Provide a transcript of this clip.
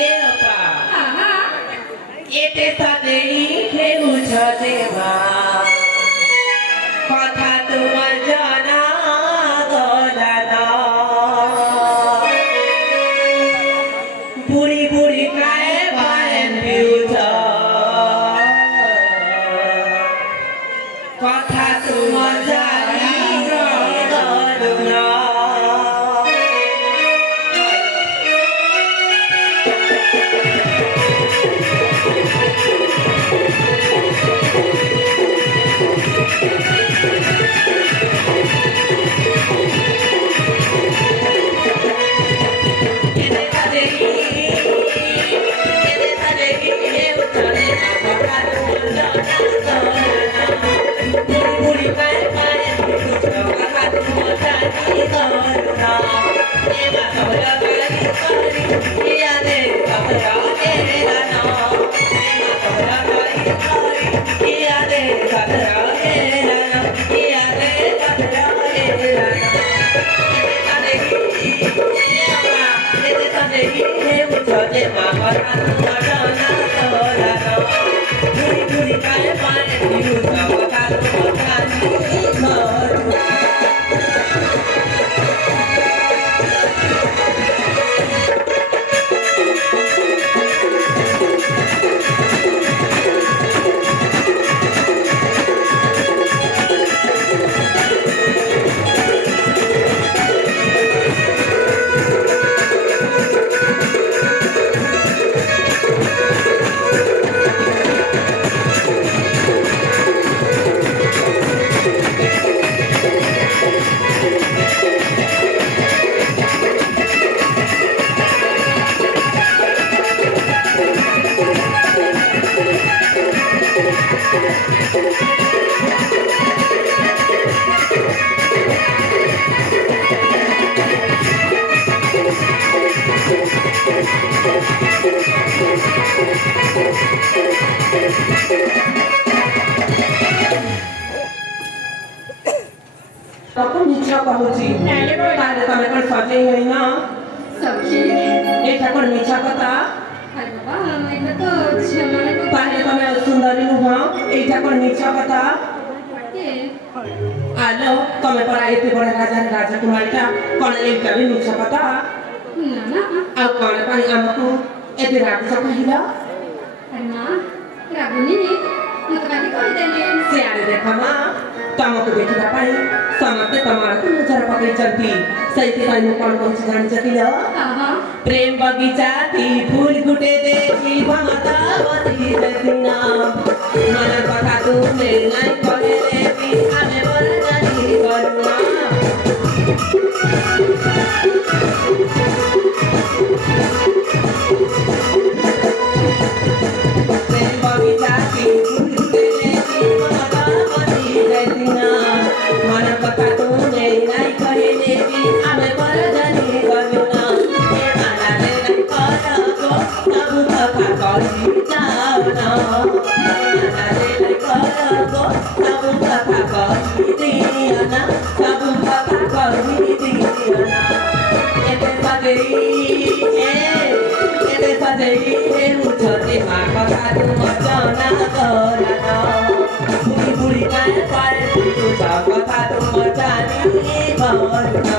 ए अप्पा एते सधैँ खेल्छ देवा कथा तुमर जना गला बुढी बुढी काय भएन पिउँछ कथा तुमर जानी गरुना कहुची ताले तमे कोन सजे हैन सखी एठा कोन मिछा कथा अरे बाबा मैं तो छमने को ताले तमे सुंदरी नु ह एठा कोन मिछा कथा के आलो तमे परा एते बडा राजा कुमारीटा कोन एटा भी मिछा कथा ना ना आ कोन पानी हमको एते राजा सब कहिला अरे ना रागुनी मत बानी कर देले से आरे देखमा तमको देखिला पाई समते तमारा को नजर पकई चलती सही काई में कौन सी जान सकिलो हां प्रेम बगीचा थी फूल गुटे देखी भमता बती देखना मन कथा तुमने नहीं करे देवी हमें बोल जानी करुणा प्रेम बगीचा थी फूल गुटे देखी भमता बती देखना मन कथा तुमने नहीं करे देवी हमें बोल जानी करुणा ये माला ले नहीं करो तब कथा करी जाना माला ले नहीं करो तब कथा करी दियाना तब कथा करी दियाना एते सजई हे उछते मां कथा तुम जाना करना बुढ़ी बुढ़ी काय पाए तू कथा तुम जानी करना